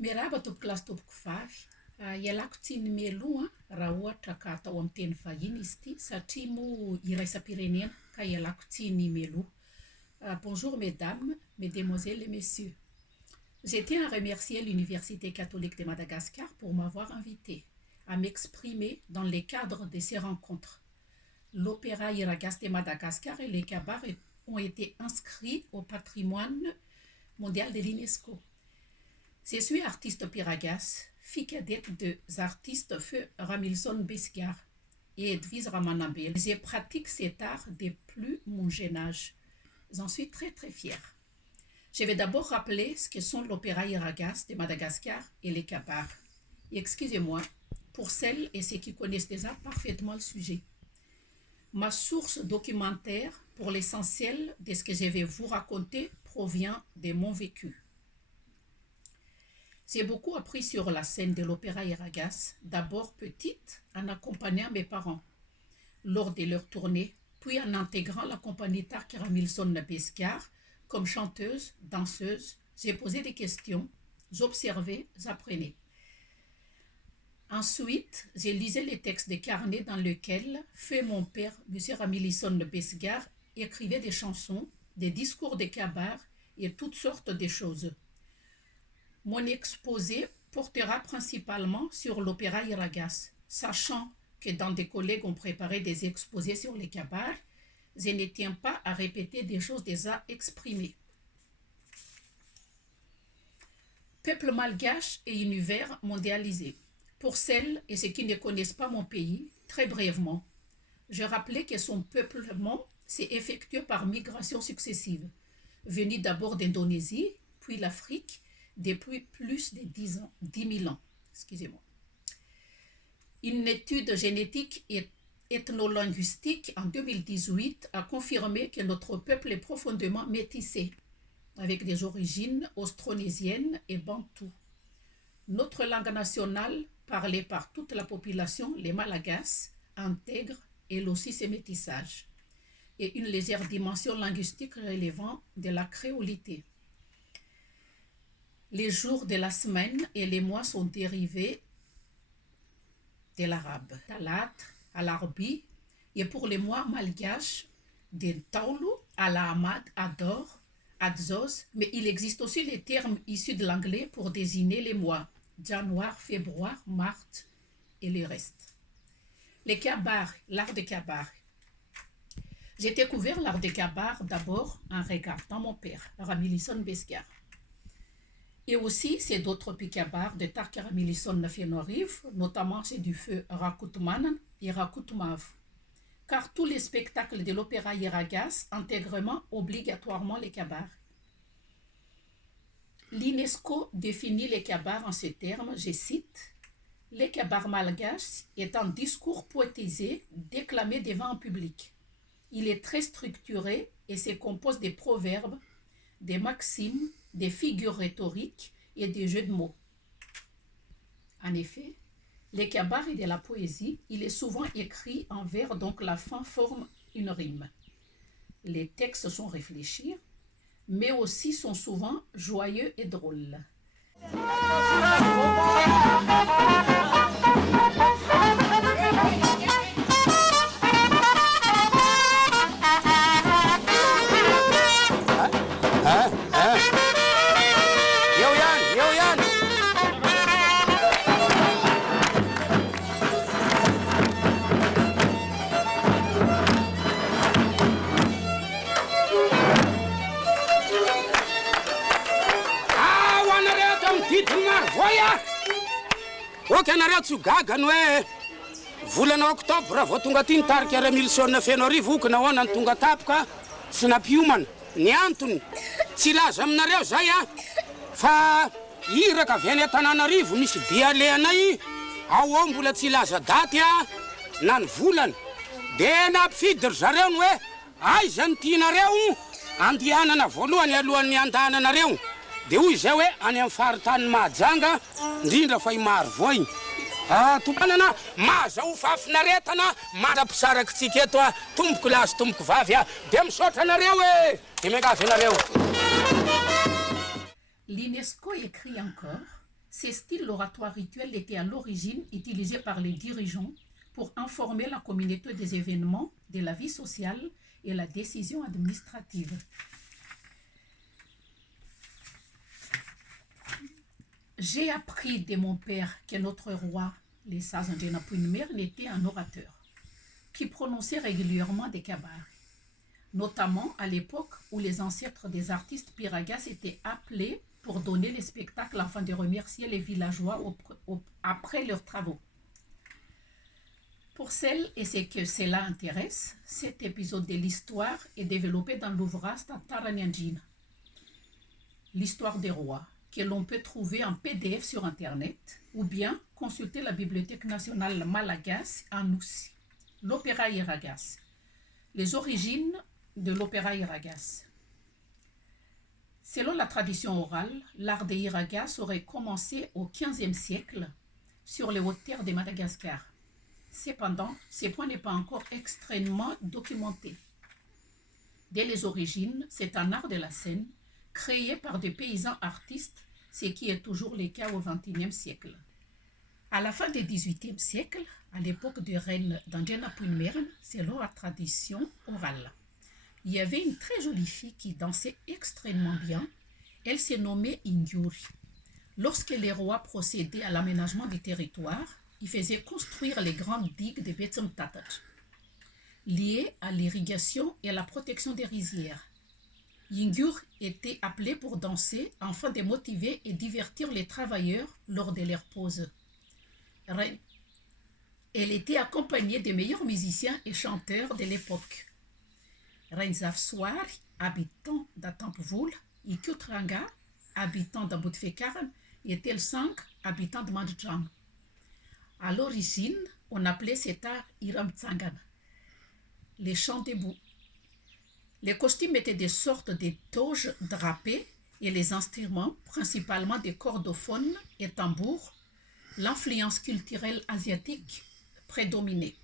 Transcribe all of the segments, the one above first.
Miarahaba tompoko lasy tompoko vavy ialako tsiny mialoha raha ohatra ka atao amin'ny teny vahiny izy ity satria moa iraisam-pirenena ka ialako tsiny mialoha. Bonjour mesdames, mesdemoiselles et messieurs. Je tiens à remercier l'Université catholique de Madagascar pour m'avoir invité à m'exprimer dans le cadre de ces rencontres. L'opéra Iragas de Madagascar et les cabarets ont été inscrits au patrimoine mondial de l'UNESCO. Je suis artiste piragas, fille cadette des artistes Feu Ramilson Besgar et Edwige Ramanabel. Je pratique cet art depuis mon jeune âge. J'en suis très très fière. Je vais d'abord rappeler ce que sont l'opéra Iragas de Madagascar et les cabarets. Excusez-moi pour celles et ceux qui connaissent déjà parfaitement le sujet. Ma source documentaire, pour l'essentiel de ce que je vais vous raconter, provient de mon vécu. J'ai beaucoup appris sur la scène de l'opéra Iragas, d'abord petite, en accompagnant mes parents lors de leur tournée, puis en intégrant la compagnie Tark Ramilson Besgar comme chanteuse, danseuse. J'ai posé des questions, j'observais, j'apprenais. Ensuite, j'ai lisé les textes des carnets dans lesquels Feu mon père, M. Ramilson Besgar, écrivait des chansons, des discours de cabarets et toutes sortes de choses. Mon exposé portera principalement sur l'opéra Iragas, sachant que dans des collègues ont préparé des exposés sur les cabarets, je ne tiens pas à répéter des choses déjà exprimées. Peuple malgache et univers mondialisé. Pour celles et ceux qui ne connaissent pas mon pays, très brièvement, je rappelais que son peuplement s'est effectué par migration successive, venu d'abord d'Indonésie, puis l'Afrique, depuis plus de 10 000 ans. Excusez-moi. Une étude génétique et ethnolinguistique en 2018 a confirmé que notre peuple est profondément métissé, avec des origines austronésiennes et bantoues. Notre langue nationale, parlée par toute la population, les Malagasy, intègre elle aussi ces métissages, et une légère dimension linguistique relevant de la créolité. Les jours de la semaine et les mois sont dérivés de l'arabe. Talat, al-Arbi, et pour les mois malgaches, de Taulu, al-Ahmad, Ador, Adzos, mais il existe aussi les termes issus de l'anglais pour désigner les mois, janvier, février, mars et le reste. Les cabarets, l'art des cabarets. J'ai découvert l'art des cabarets d'abord en regardant mon père, Ramilson Besgar. Et aussi, c'est d'autres cabarets de Tark Ramilson Fenoriv, notamment c'est du feu Rakutman et Rakutmav. Car tous les spectacles de l'opéra Iragas intègrent obligatoirement les cabarets. L'UNESCO définit les cabarets en ces termes, je cite, « Les cabarets malgaches est un discours poétisé déclamé devant un public. Il est très structuré et se compose des proverbes, des maximes, des figures rhétoriques et des jeux de mots. » En effet, les cabarets de la poésie, il est souvent écrit en vers, donc la fin forme une rime. Les textes sont réfléchis, mais aussi sont souvent joyeux et drôles. vidiny maro voya oka anareo tsy ho gagany hoe volana oktobra vao tonga ty nitarika ara milisiona feno arivo okona ahoana ny tonga tapoka sy nampiomana ny antony tsy laza aminareo zay a fa iraka avy any Antananarivo misy dia lehanay ao mbola tsy laza daty a na ny volana de nampifidy ry zareo ny hoe aiza ny tianareo andianana voalohany alohan'ny andahananareo de hoy izay hoe any amin'ny faritany Mahajanga indrindra fa i Marivoy tompanana mazaho fafinaretana mandra-pisarakintsika eto a tomboko lazy tomboko vavy a de misaotra anareo de miangavy anareo. L'UNESCO écrit encore, ces styles oratoires rituels étaient à l'origine utilisés par les dirigeants pour informer la communauté des événements, de la vie sociale et la décision administrative. J'ai appris de mon père que notre roi, les Sazandjena Puinmer, était un orateur qui prononçait régulièrement des kabars, notamment à l'époque où les ancêtres des artistes piragas étaient appelés pour donner les spectacles afin de remercier les villageois après leurs travaux. Pour celles et ceux que cela intéresse, cet épisode de l'histoire est développé dans l'ouvrage Tataranianjina, l'histoire des rois, que l'on peut trouver en PDF sur Internet ou bien consulter la Bibliothèque nationale malagasy en Ousse, l'opéra Iragas. Les origines de l'opéra Iragas. Selon la tradition orale, l'art des Iragas aurait commencé au XVe siècle sur les hautes terres de Madagascar. Cependant, ce point n'est pas encore extrêmement documenté. Dès les origines, c'est un art de la scène créé par des paysans artistes, ce qui est toujours le cas au XXIe siècle. À la fin du XVIIIe siècle, à l'époque du règne d'Anjena Puinmeren, selon la tradition orale, il y avait une très jolie fille qui dansait extrêmement bien. Elle se nommait Ingyuri. Lorsque les rois procédaient à l'aménagement du territoire, ils faisaient construire les grandes digues de Betsumtatat, liées à l'irrigation et à la protection des rizières. Ingyur était appelée pour danser afin de motiver et divertir les travailleurs lors de leur pause. Elle était accompagnée des meilleurs musiciens et chanteurs de l'époque. Renzaf Swar, habitant d'Atampvoul, et Kutranga, habitant d'Aboutfekaran, et Telsang, habitant de Mandjang. À l'origine, on appelait cet art Iram Tsangan, les chants debout. Les costumes étaient des sortes de toges drapées et les instruments, principalement des cordophones et tambours, l'influence culturelle asiatique prédominait.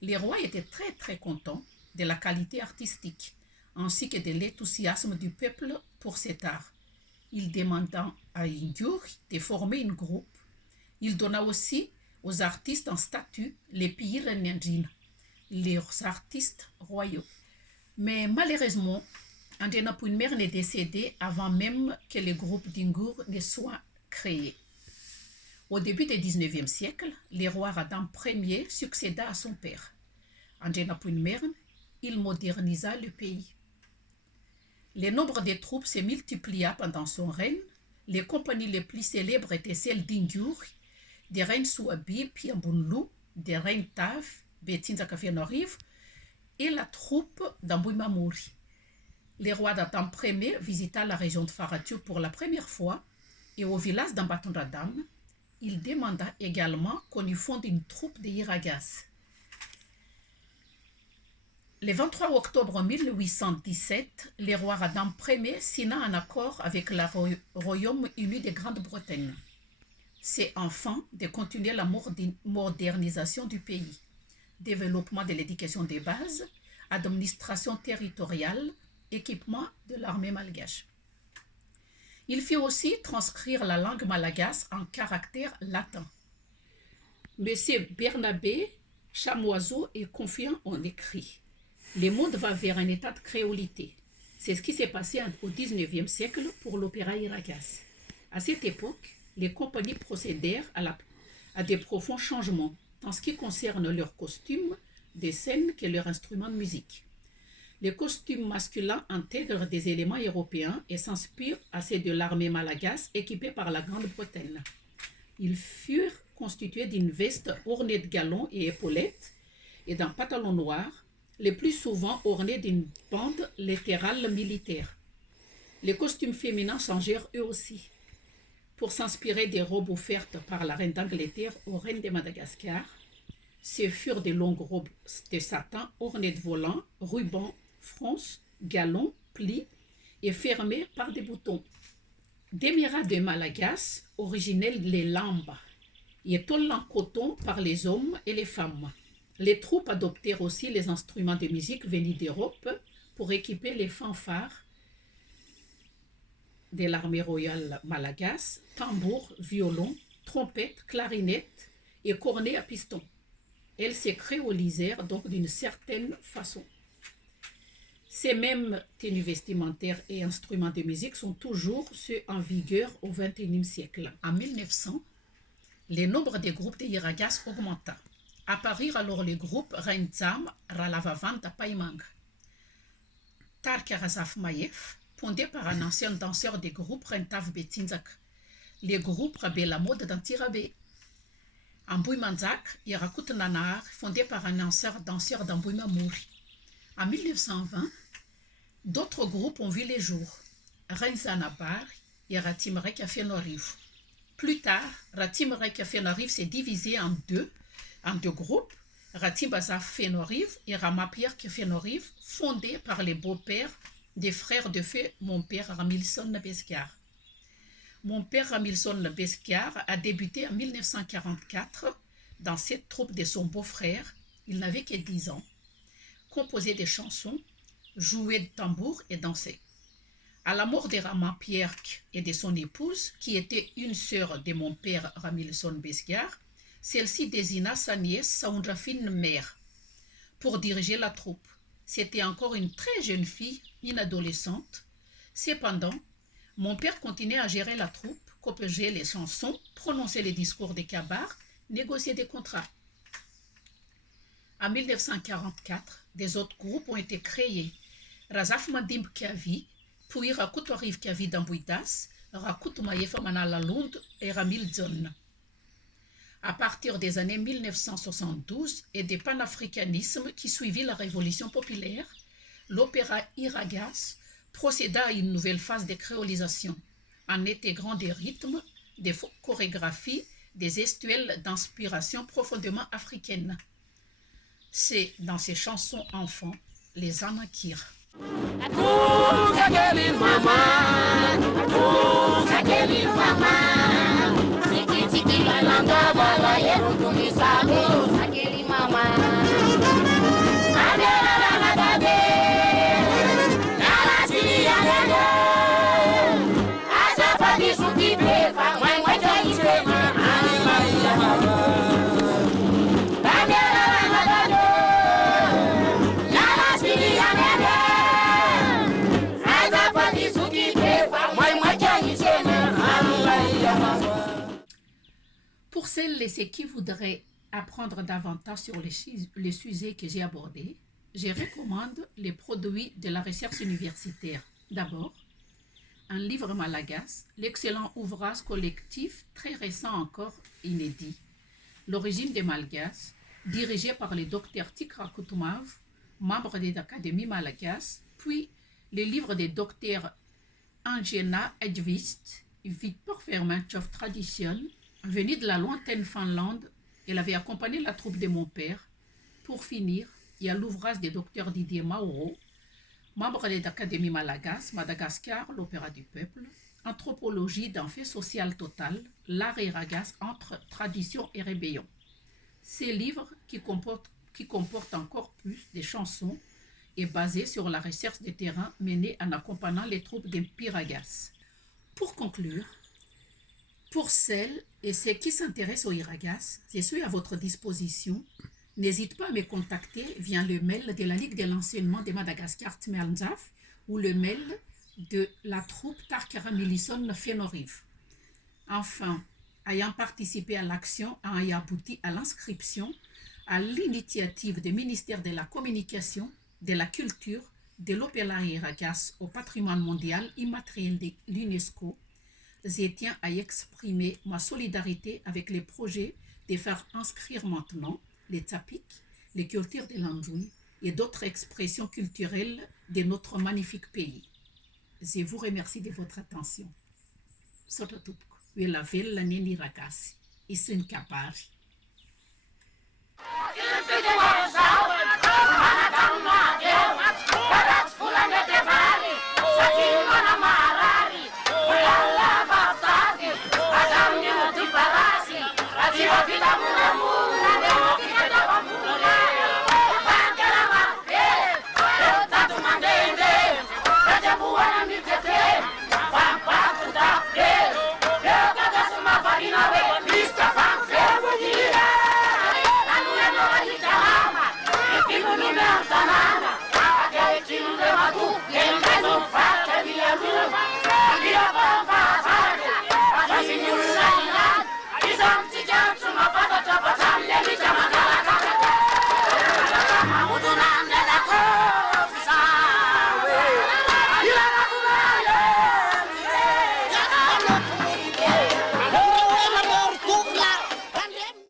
Les rois étaient très très contents de la qualité artistique, ainsi que de l'enthousiasme du peuple pour cet art. Il demanda à Ingyur de former un groupe. Il donna aussi aux artistes en statut les Piyiranjin, les artistes royaux. Mais malheureusement, Anjena Puinmeren est décédé avant même que le groupe d'Ingyur ne soit créé. Au début du XIXe siècle, le roi Radam Ier succéda à son père. Anjena Puinmeren, il modernisa le pays. Le nombre de troupes se multiplia pendant son règne. Les compagnies les plus célèbres étaient celles d'Ingyur, des reines Souabi, Piambunlu, des reines Taf, Betsinzaka Fenorive, et la troupe d'Ambouimamori. Le roi d'Atam Ier visita la région de Faratur pour la première fois et au village d'Ambatondradam, il demanda également qu'on y fonde une troupe de Iragas. Le 23 octobre 1817, le roi Radam Ier signa un accord avec le Royaume-Uni de Grande-Bretagne. C'est enfin de continuer la modernisation du pays, développement de l'éducation des bases, administration territoriale, équipement de l'armée malgache. Il fit aussi transcrire la langue malgache en caractères latins. Monsieur Bernabé Chamoiseau est confiant en écrit. Le monde va vers un état de créolité. C'est ce qui s'est passé au XIXe siècle pour l'opéra Iragas. À cette époque, les compagnies procédèrent à des profonds changements, en ce qui concerne leurs costumes, des scènes que leurs instruments de musique. Les costumes masculins intègrent des éléments européens et s'inspirent à ceux de l'armée malagasy équipée par la Grande-Bretagne. Ils furent constitués d'une veste ornée de galons et épaulettes et d'un pantalon noir, le plus souvent orné d'une bande latérale militaire. Les costumes féminins changèrent eux aussi. Pour s'inspirer des robes offertes par la reine d'Angleterre aux reines de Madagascar, ce furent de longues robes de satin ornées de volants, rubans, fronces, galons, plis et fermées par des boutons. Demira de Malagasy, originel les lambas, et tôle en coton par les hommes et les femmes. Les troupes adoptèrent aussi les instruments de musique venus d'Europe pour équiper les fanfares de l'armée royale malagasy, tambours, violons, trompettes, clarinettes et cornets à piston. Elles se créolisèrent donc d'une certaine façon. Ces mêmes tenues vestimentaires et instruments de musique sont toujours ceux en vigueur au XXIe siècle. En 1900, le nombre des groupes de iragas augmenta. Apparurent alors les groupes Renzam Ralavavanta Paimanga. Tarkarasaf Maïef, fondé par un ancien danseur des groupes Rentav Betsinzak. Les groupes Rabé la mode d'Antirabé. Ambouimanzak, Yarakut Nanar, fondé par un danseur d'Ambouimamouri. En 1920, d'autres groupes ont vu les jours. Renzanabar et Ratim Rekafenoriv. Plus tard, Ratim Rekafenoriv s'est divisé en deux groupes, Ratim Bazaf Fenoriv et Ramapierre Kefenoriv, fondés par les beaux-pères des frères de feu mon père Ramilson Beskar. Mon père Ramilson Beskar a débuté en 1944 dans cette troupe de son beau-frère. Il n'avait que 10 ans. Composait des chansons, jouait de tambour et dansait. À la mort de Ramapierre et de son épouse, qui était une sœur de mon père Ramilson Beskar, celle-ci désigna sa nièce Saoundrafine mère pour diriger la troupe. C'était encore une très jeune fille, une adolescente. Cependant, mon père continuait à gérer la troupe, copier les chansons, prononcer les discours des cabars, négocier des contrats. En 1944, des autres groupes ont été créés. Razaf Mandim Kiavi, puis Rakut Arrive Kiavi d'Ambouidas, Rakut Mayefa Manalalund et Ramil Zon. À partir des années 1972 et du panafricanisme qui suivit la révolution populaire, l'opéra Iragas procéda à une nouvelle phase de créolisation en intégrant des rythmes, des chorégraphies, des gestuels d'inspiration profondément africaine. C'est dans ces chansons enfants, les Anakir. Pour celles et ceux qui voudraient apprendre davantage sur les sujets que j'ai abordés, je recommande les produits de la recherche universitaire. D'abord, un livre malagasy, l'excellent ouvrage collectif très récent encore inédit, L'origine des Malgaches, dirigé par le docteur Tikra Koutumav, membre de l'Académie malagasy, puis le livre des docteurs Angena Edvist, Victor Fermentov Tradition, venu de la lointaine Finlande. Elle avait accompagné la troupe de mon père. Pour finir, il y a l'ouvrage des docteurs Didier Mauro, membre de l'Académie malagasy, Madagascar, l'opéra du peuple, Anthropologie d'un fait social total, l'art iragas entre tradition et rébellion. Ces livres qui comportent encore plus de chansons est basé sur la recherche de terrain menée en accompagnant les troupes des Piragas. Pour conclure, pour celles et ceux qui s'intéressent aux iragas, je suis à votre disposition. N'hésite pas à me contacter via le mail de la Ligue de l'enseignement de Madagascar Tmelnzaf ou le mail de la troupe Tarkara Milison Fenoriv. Enfin, ayant participé à l'action, ayant abouti à l'inscription à l'initiative du ministère de la Communication, de la Culture, de l'Opéra Iragas au patrimoine mondial immatériel de l'UNESCO, je tiens à exprimer ma solidarité avec les projets de faire inscrire maintenant les tzapiks, les cultures de l'Anjouï et d'autres expressions culturelles de notre magnifique pays. Je vous remercie de votre attention. Sotatupko, la vella neni ragazzi, isin capari.